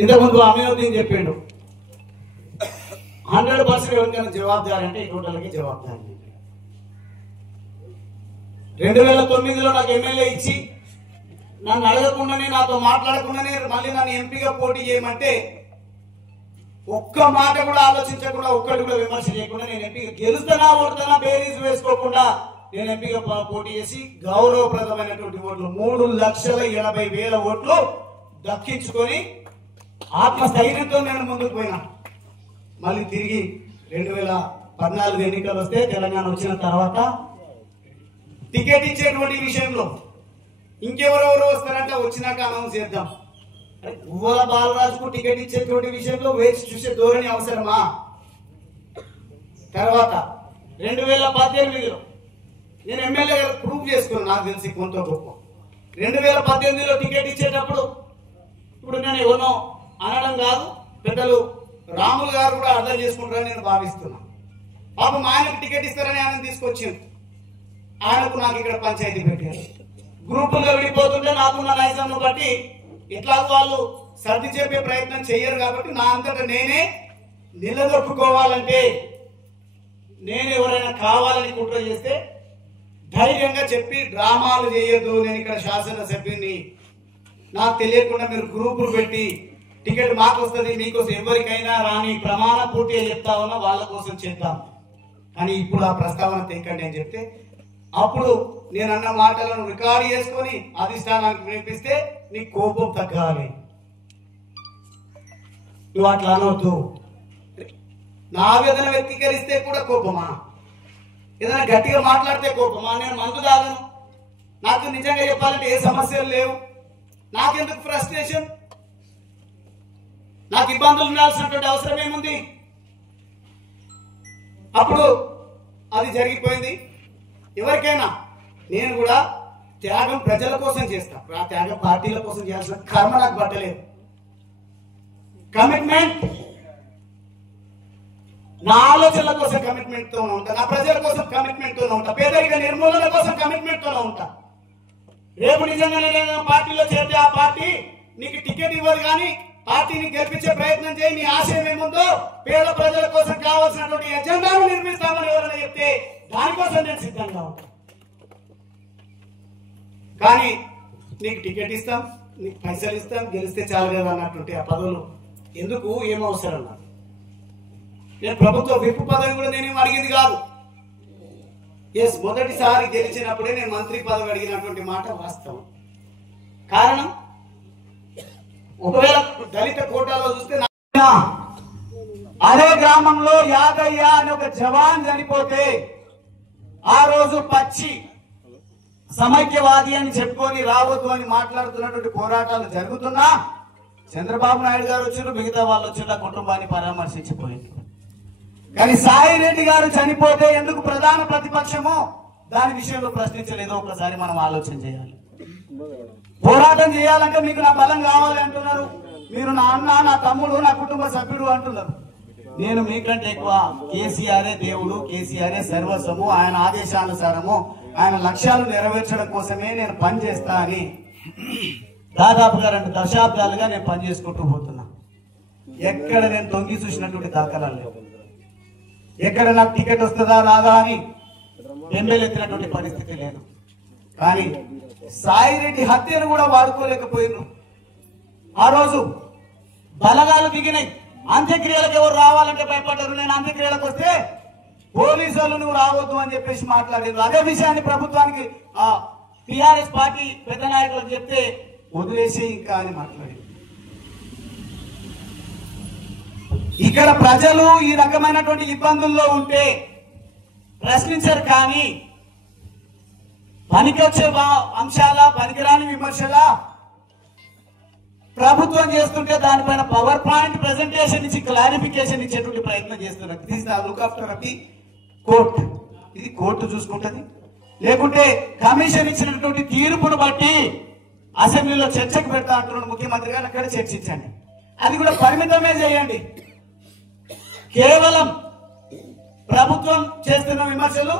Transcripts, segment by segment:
ఇంతకుముందు అమీనుద్దీన్ చెప్పిండు 100% ఎవరికైనా జవాబుదారి అంటే ఈ టోటల్కి జవాబుదారి. 2009లో నాకు ఎమ్మెల్యే ఇచ్చి నన్ను అడగకుండానే నాతో మాట్లాడకుండానే మళ్ళీ నన్ను ఎంపీగా పోటీ చేయమంటే ఒక్క మాట కూడా ఆలోచించకుండా ఒక్కటి కూడా విమర్శ చేయకుండా నేను ఎంపీగా గెలుస్తానా ఓడుతానా బేరీజ్ వేసుకోకుండా నేను ఎంపీగా పోటీ చేసి గౌరవప్రదమైనటువంటి ఓట్లు 3,80,000 ఓట్లు దక్కించుకొని ఆత్మస్థైర్యంతో నేను ముందుకు పోయినా. మళ్ళీ తిరిగి 2014 ఎన్నికలు వస్తే తెలంగాణ వచ్చిన తర్వాత టికెట్ ఇచ్చేటువంటి విషయంలో ఇంకెవరెవరు వస్తారంటే వచ్చినాక అనౌన్స్ చేద్దాం. గువ్వల బాలరాజుకు టికెట్ ఇచ్చేటువంటి విషయంలో వేచి చూసే ధోరణి అవసరమా? తర్వాత 2018లో నేను ఎమ్మెల్యే ప్రూవ్ చేసుకున్నాను, నాకు తెలిసి కొంత గొప్ప. 2018లో టికెట్ ఇచ్చేటప్పుడు ఇప్పుడు నేను ఎవరో అనడం కాదు, పెద్దలు రాములు గారు కూడా అర్థం చేసుకుంటారని నేను భావిస్తున్నా. పాపం ఆయనకు టికెట్ ఇస్తారని ఆయన తీసుకొచ్చింది, ఆయనకు నాకు ఇక్కడ పంచాయతీ పెట్టారు. గ్రూపుల్లో విడిపోతుంటే నాకున్న నైజంను బట్టి ఎట్లాగో వాళ్ళు సర్ది చెప్పే ప్రయత్నం చేయరు కాబట్టి నా అంతటా నేనే నిలదొక్కుకోవాలంటే నేను ఎవరైనా కావాలని కుట్ర చేస్తే ధైర్యంగా చెప్పి డ్రామాలు చేయొద్దు, నేను ఇక్కడ శాసనసభ్యుని, నాకు తెలియకుండా మీరు గ్రూపులు పెట్టి టికెట్ మాకు వస్తుంది మీకోసం ఎవరికైనా రాని ప్రమాణ పూర్తిగా చెప్తా ఉన్నా వాళ్ళ కోసం చేద్దాం, కానీ ఇప్పుడు ఆ ప్రస్తావన తెక్కండి అని చెప్తే అప్పుడు నేను అన్న మాటలను రికార్డు చేసుకొని అధిష్టానానికి వినిపిస్తే నీ కోపం తగ్గాలి, నువ్వు అట్లా అనవద్దు. నా ఆవేదన వ్యక్తీకరిస్తే కూడా కోపమా? ఏదైనా గట్టిగా మాట్లాడితే కోపమా? నేను మందు తాగను, నాకు నిజంగా చెప్పాలంటే ఏ సమస్యలు లేవు, నాకెందుకు ఫ్రస్ట్రేషన్? నాకు ఇబ్బందులు ఉండాల్సినటువంటి అవసరం ఏముంది? అప్పుడు అది జరిగిపోయింది. ఎవరికైనా నేను కూడా త్యాగం ప్రజల కోసం చేస్తా, ఆ త్యాగం పార్టీల కోసం చేయాల్సిన కర్మ నాకు పట్టలేదు. కమిట్మెంట్ నా ఆలోచనల కోసం కమిట్మెంట్ తో ఉంటా, నా ప్రజల కోసం కమిట్మెంట్ తో ఉంటా, పేదరిక నిర్మూలన కోసం కమిట్మెంట్ తో ఉంటా. రేపు నిజంగానే నేను పార్టీలో చేరితే ఆ పార్టీ నీకు టికెట్ ఇవ్వదు, కానీ పార్టీని గెలిపించే ప్రయత్నం చేయి, నీ ఆశయం ఏముందో పేద ప్రజల కోసం కావాల్సినటువంటి ఎజెండాను నిర్మిస్తామని ఎవరైనా చెప్తే దానికోసం నేను సిద్ధంగా ఉంటాను. కానీ నీకు టికెట్ ఇస్తాం, నీకు పైసలు ఇస్తాం, గెలిస్తే చాలు కదా అన్నటువంటి ఆ పదవులు ఎందుకు, ఏమవసరం నాకు? నేను ప్రభుత్వ విప్ పదవి కూడా నేనేం అడిగింది కాదు. ఎస్, మొదటిసారి గెలిచినప్పుడే నేను మంత్రి పదవి అడిగినటువంటి మాట వాస్తవం. కారణం, ఒకవేళ దళిత కోటాలో చూస్తే అదే గ్రామంలో యాదయ్య అని ఒక జవాన్ చనిపోతే ఆ రోజు పచ్చి సమైక్యవాది అని చెప్పుకొని రావద్దు అని మాట్లాడుతున్నటువంటి పోరాటాలు జరుగుతున్నా చంద్రబాబు నాయుడు గారు వచ్చారు, మిగతా వాళ్ళు వచ్చి ఆ కుటుంబాన్ని పరామర్శించిపోయింది. కానీ సాయి రెడ్డి గారు చనిపోతే ఎందుకు ప్రధాన ప్రతిపక్షమో దాని విషయంలో ప్రశ్నించలేదో ఒకసారి మనం ఆలోచన చేయాలి. పోరాటం చేయాలంటే మీకు నా బలం కావాలి అంటున్నారు, మీరు నా అన్న, నా తమ్ముడు, నా కుటుంబ సభ్యుడు అంటున్నారు. నేను మీకంటే ఎక్కువ కేసీఆరే దేవుడు, కేసీఆరే సర్వస్వము, ఆయన ఆదేశానుసారము ఆయన లక్ష్యాలు నెరవేర్చడం కోసమే నేను పనిచేస్తా అని దాదాపుగా 2 దశాబ్దాలుగా నేను పనిచేసుకుంటూ పోతున్నా. ఎక్కడ నేను తొంగి చూసినటువంటి దాఖలాలు లేవు. ఎక్కడ నాకు టికెట్ వస్తుందా రాదా అని ఎమ్మెల్యేత్తినటువంటి పరిస్థితి లేదు. కానీ సాయిరెడ్డి హత్యను కూడా వాడుకోలేకపోయినారు. ఆ రోజు బలగాలు దిగినాయి, అంత్యక్రియలకు ఎవరు రావాలంటే భయపడ్డారు. నేను అంత్యక్రియలకు వస్తే పోలీసులు నువ్వు రావద్దు అని చెప్పేసి మాట్లాడారు. అదే విషయాన్ని ప్రభుత్వానికి టిఆర్ఎస్ పార్టీ పెద్ద నాయకులకు చెప్తే వదిలేసి ఇంకా అని మాట్లాడారు. ఇక్కడ ప్రజలు ఈ రకమైనటువంటి ఇబ్బందుల్లో ఉంటే ప్రశ్నించరు, కానీ పనికొచ్చే అంశాల, పనికిరాని విమర్శల ప్రభుత్వం చేస్తుంటే దానిపైన పవర్ పాయింట్ ప్రెజెంటేషన్ ఇచ్చి క్లారిఫికేషన్ ఇచ్చేటువంటి ప్రయత్నం చేస్తున్నారు. This the look after the court. ఇది కోర్టు చూసుకుంటది, లేకుంటే కమిషన్ ఇచ్చినటువంటి తీర్పును బట్టి అసెంబ్లీలో చర్చకు పెడతా అంటున్నాడు ముఖ్యమంత్రి గారు. అక్కడ చర్చించండి, అది కూడా పరిమితమే చేయండి. కేవలం ప్రభుత్వం చేస్తున్న విమర్శలు,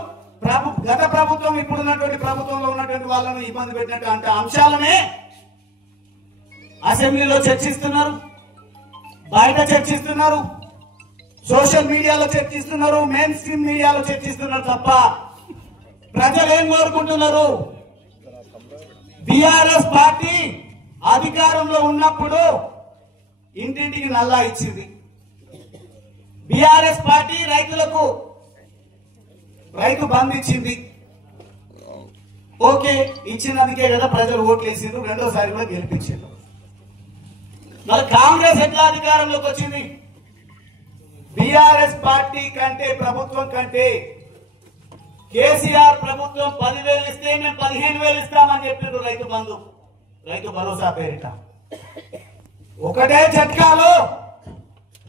గత ప్రభుత్వం ఇప్పుడున్నటువంటి ప్రభుత్వంలో ఉన్నటువంటి వాళ్ళను ఇబ్బంది పెట్టినట్టు అంటే అంశాలనే అసెంబ్లీలో చర్చిస్తున్నారు, బయట చర్చిస్తున్నారు, సోషల్ మీడియాలో చర్చిస్తున్నారు, మెయిన్ స్ట్రీమ్ మీడియాలో చర్చిస్తున్నారు తప్ప ప్రజలు ఏం కోరుకుంటున్నారు? బీఆర్ఎస్ పార్టీ అధికారంలో ఉన్నప్పుడు ఇంటింటికి నల్లా ఇచ్చింది. బీఆర్ఎస్ పార్టీ రైతులకు రైతు బంధు ఇచ్చింది. ఓకే, ఇచ్చినందుకే కదా ప్రజలు ఓట్లు వేసిండ్రు, రెండోసారి కూడా గెలిపించారు. మరి కాంగ్రెస్ ఎట్లా అధికారంలోకి వచ్చింది? బీఆర్ఎస్ పార్టీ కంటే, ప్రభుత్వం కంటే కేసీఆర్ ప్రభుత్వం 10,000 ఇస్తే మేము 15,000 ఇస్తామని చెప్పిండ్రు రైతు బంధు, రైతు భరోసా పేరిట. ఒకటే జట్కాలో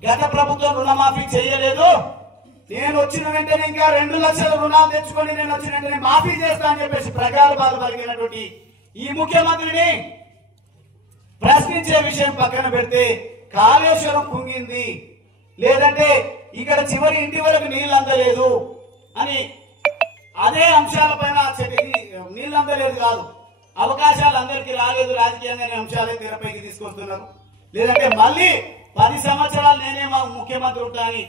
గత ప్రభుత్వం రుణమాఫీ చేయలేదు, నేను వచ్చిన వెంటనే ఇంకా 2 లక్షల రుణాలు తెచ్చుకొని నేను వచ్చిన వెంటనే మాఫీ చేస్తా అని చెప్పేసి ప్రగల్భాలు పలికినటువంటి ఈ ముఖ్యమంత్రిని ప్రశ్నించే విషయం పక్కన పెడితే కాళేశ్వరం కుంగింది, లేదంటే ఇక్కడ చివరి ఇంటి వరకు నీళ్ళు అందలేదు అని అదే అంశాలపైన నీళ్ళు అందలేదు కాదు, అవకాశాలు అందరికీ రాలేదు రాజకీయంగానే అంశాలే తెరపైకి తీసుకొస్తున్నారు. లేదంటే మళ్ళీ 10 సంవత్సరాలు నేనే మా ముఖ్యమంత్రి ఉంటా అని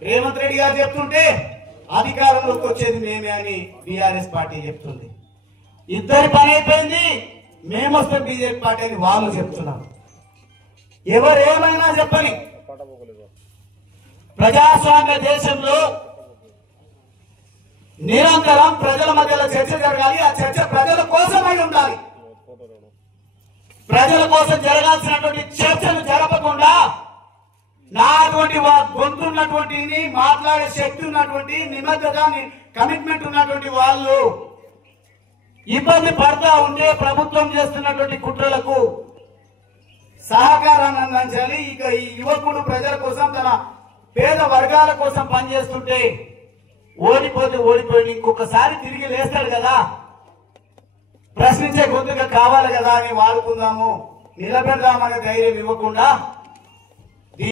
రేవంత్ రెడ్డి గారు చెప్తుంటే అధికారంలోకి వచ్చేది మేమే అని బీఆర్ఎస్ పార్టీ చెప్తుంది. ఇద్దరి పని అయిపోయింది, మేమొస్తే బీజేపీ పార్టీ అని వాళ్ళు చెప్తున్నారు. ఎవరేమైనా చెప్పని ప్రజాస్వామ్య దేశంలో నిరంతరం ప్రజల మధ్యలో చర్చ జరగాలి. ఆ చర్చ ప్రజల కోసమై ఉండాలి. ప్రజల కోసం జరగాల్సినటువంటి చర్చలు జరపకుండా నా అటువంటి గొంతున్నటువంటి మాట్లాడే శక్తి ఉన్నటువంటి నిబద్ధత కమిట్మెంట్ ఉన్నటువంటి వాళ్ళు ఇబ్బంది పడతా ఉంటే ప్రభుత్వం చేస్తున్నటువంటి కుట్రలకు సహకారాన్ని అందించాలి. ఇక ఈ యువకుడు ప్రజల కోసం తన పేద వర్గాల కోసం పనిచేస్తుంటే ఓడిపోతే ఓడిపోయి ఇంకొకసారి తిరిగి లేస్తాడు కదా, ప్రశ్నించే గొంతుగా కావాలి కదా అని వాడుకుందాము, నిలబెడదామనే ధైర్యం ఇవ్వకుండా